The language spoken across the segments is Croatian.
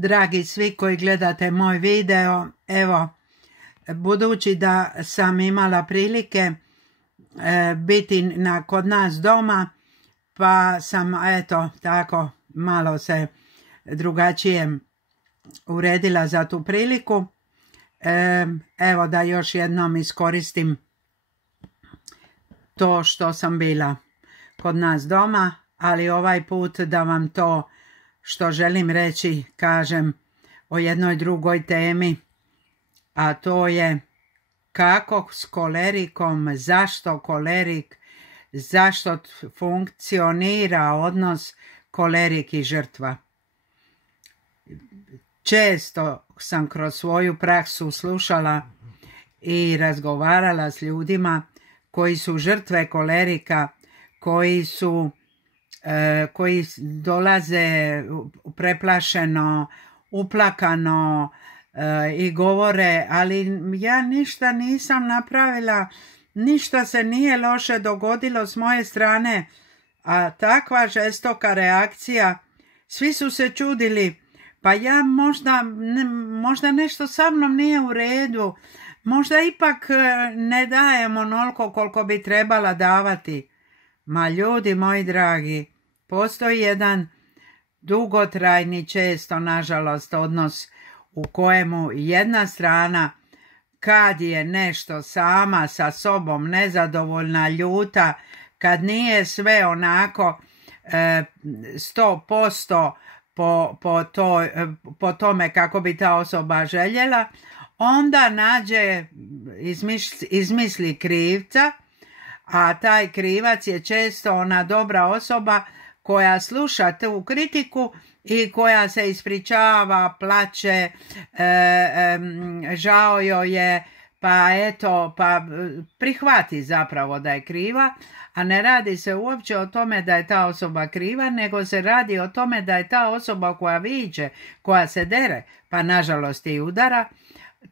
Dragi svi koji gledate moj video, evo, budući da sam imala prilike biti kod nas doma, pa sam, eto, tako malo se drugačije uredila za tu priliku. Evo da još jednom iskoristim to što sam bila kod nas doma, ali ovaj put da vam to što želim reći kažem o jednoj drugoj temi, a to je kako s kolerikom, zašto kolerik, zašto funkcionira odnos kolerik i žrtva. Često sam kroz svoju praksu slušala i razgovarala s ljudima koji su žrtve kolerika, koji dolaze preplašeno, uplakano i govore, ali ja ništa nisam napravila, ništa se nije loše dogodilo s moje strane, a takva žestoka reakcija, svi su se čudili, pa ja možda nešto sa mnom nije u redu, možda ipak ne dajem onoliko koliko bi trebala davati. Ma ljudi moji dragi, postoji jedan dugotrajni, često nažalost, odnos u kojemu jedna strana, kad je nešto sama sa sobom nezadovoljna, ljuta, kad nije sve onako 100% po tome kako bi ta osoba željela, onda izmisli krivca, a taj krivac je često ona dobra osoba koja sluša tu kritiku i koja se ispričava, plače, žao joj je, pa eto, pa prihvati zapravo da je kriva, a ne radi se uopće o tome da je ta osoba kriva, nego se radi o tome da je ta osoba koja viče, koja se dere, pa nažalost i udara,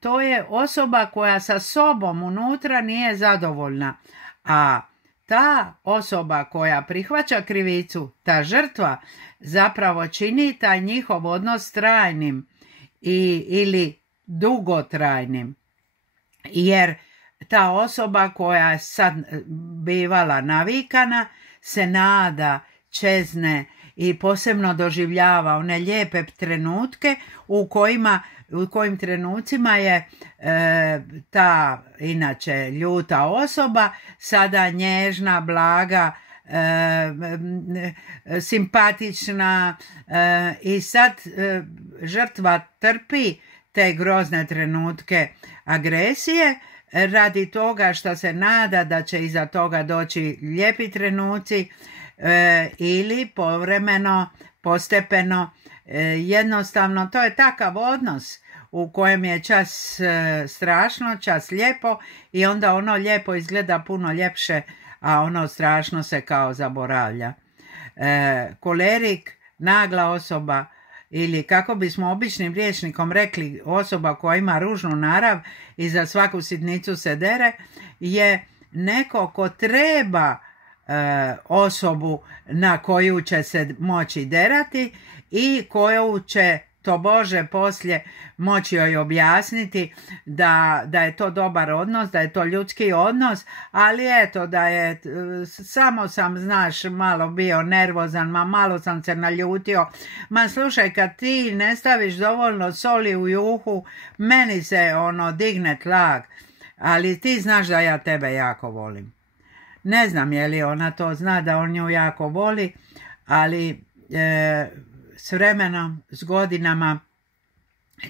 to je osoba koja sa sobom unutra nije zadovoljna. A ta osoba koja prihvaća krivicu, ta žrtva, zapravo čini taj njihov odnos trajnim ili dugotrajnim. Jer ta osoba koja je sad bivala navikana se nada, čezne i posebno doživljava one lijepe trenutke u kojim trenucima je ta inače ljuta osoba sada nježna, blaga, simpatična i sad žrtva trpi te grozne trenutke agresije radi toga što se nada da će iza toga doći lijepi trenuci ili povremeno, postepeno, jednostavno to je takav odnos u kojem je čas strašno, čas lijepo i onda ono lijepo izgleda puno ljepše, a ono strašno se kao zaboravlja. Kolerik, nagla osoba, ili kako bismo običnim rječnikom rekli osoba koja ima ružnu narav i za svaku sitnicu se dere, je neko ko treba osobu na koju će se moći derati i koju će tobože poslije moći joj objasniti da je to dobar odnos, da je to ljudski odnos, ali eto da je, samo sam, znaš, malo bio nervozan, malo sam se naljutio. Ma slušaj, kad ti ne staviš dovoljno soli u juhu, meni se digne tlak, ali ti znaš da ja tebe jako volim. Ne znam je li ona to zna da on nju jako voli, ali s vremenom, s godinama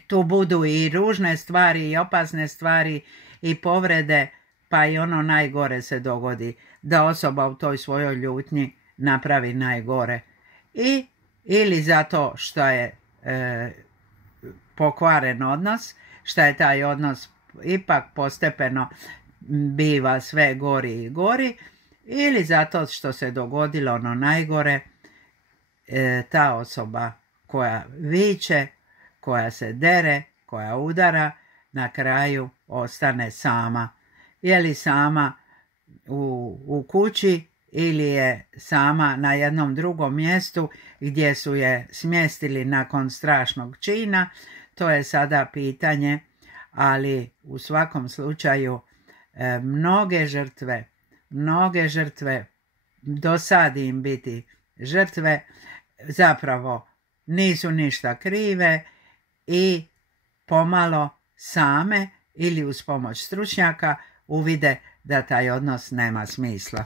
tu budu i ružne stvari i opasne stvari i povrede, pa i ono najgore se dogodi, da osoba u toj svojoj ljutnji napravi najgore. Ili zato što je pokvaren odnos, što je taj odnos ipak postepeno biva sve gori i gori, ili zato što se dogodilo ono najgore, ta osoba koja viče, koja se dere, koja udara, na kraju ostane sama. Je li sama u kući ili je sama na jednom drugom mjestu gdje su je smjestili nakon strašnog čina. To je sada pitanje, ali u svakom slučaju mnoge žrtve, dosadi im biti žrtve, zapravo nisu ništa krive i pomalo same ili uz pomoć stručnjaka uvide da taj odnos nema smisla.